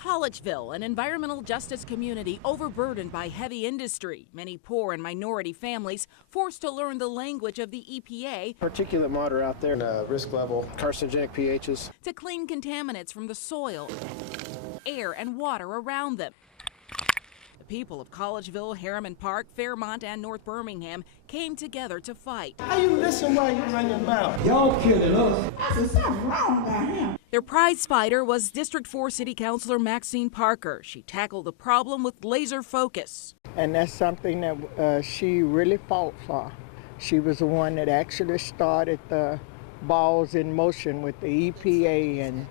Collegeville, an environmental justice community overburdened by heavy industry. Many poor and minority families forced to learn the language of the EPA. Particulate matter out there, risk level, carcinogenic pHs. To clean contaminants from the soil, air, and water around them. The people of Collegeville, Harriman Park, Fairmont, and North Birmingham came together to fight. How you listen while you run your mouth? Y'all killing us. I said something wrong about him. Their prize fighter was District 4 City Councilor Maxine Parker. She tackled the problem with laser focus. And that's something that she really fought for. She was the one that actually started the balls in motion with the EPA and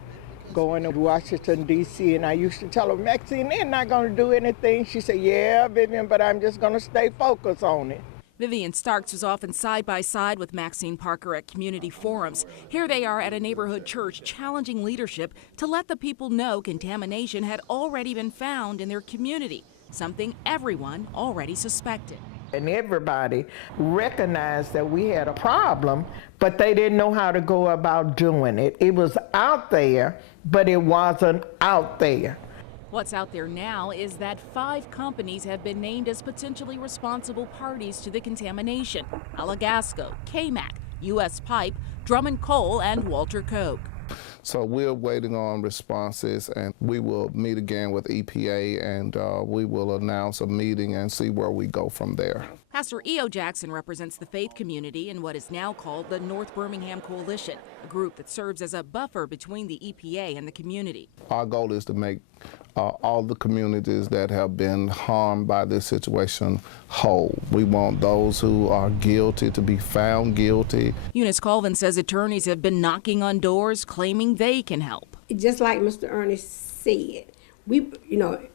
going to Washington, D.C. And I used to tell her, Maxine, they're not going to do anything. She said, yeah, Vivian, but I'm just going to stay focused on it. Vivian Starks was often side by side with Maxine Parker at community forums. Here they are at a neighborhood church challenging leadership to let the people know contamination had already been found in their community, something everyone already suspected. And everybody recognized that we had a problem, but they didn't know how to go about doing it. It was out there, but it wasn't out there. What's out there now is that 5 companies have been named as potentially responsible parties to the contamination: Alagasco, K-Mac, U.S. Pipe, Drummond Coal, and Walter Koch. So we're waiting on responses, and we will meet again with EPA, and we will announce a meeting and see where we go from there. Pastor E.O. Jackson represents the faith community in what is now called the North Birmingham Coalition, a group that serves as a buffer between the EPA and the community. Our goal is to make all the communities that have been harmed by this situation whole. We want those who are guilty to be found guilty. Eunice Colvin says attorneys have been knocking on doors claiming they can help. Just like Mr. Ernest said,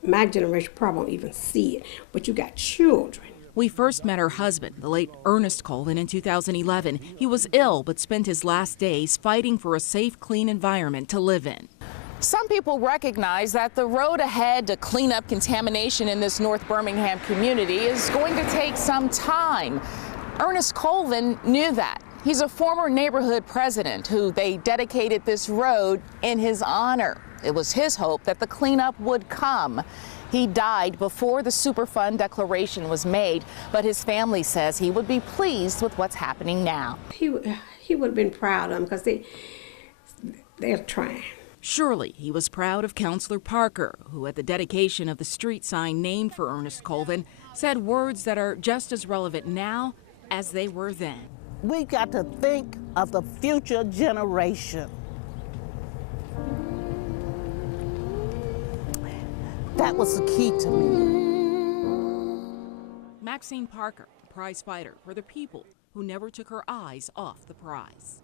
my generation probably won't even see it, but you got children. We first met her husband, the late Ernest Colvin, in 2011. He was ill but spent his last days fighting for a safe, clean environment to live in. Some people recognize that the road ahead to clean up contamination in this North Birmingham community is going to take some time. Ernest Colvin knew that. He's a former neighborhood president who they dedicated this road in his honor. It was his hope that the cleanup would come. He died before the Superfund declaration was made, but his family says he would be pleased with what's happening now. He would have been proud of them because they're trying. Surely he was proud of Councilor Parker, who at the dedication of the street sign named for Ernest Colvin said words that are just as relevant now as they were then. We got to think of the future generation. That was the key to me. Maxine Parker, a prize fighter for the people who never took her eyes off the prize.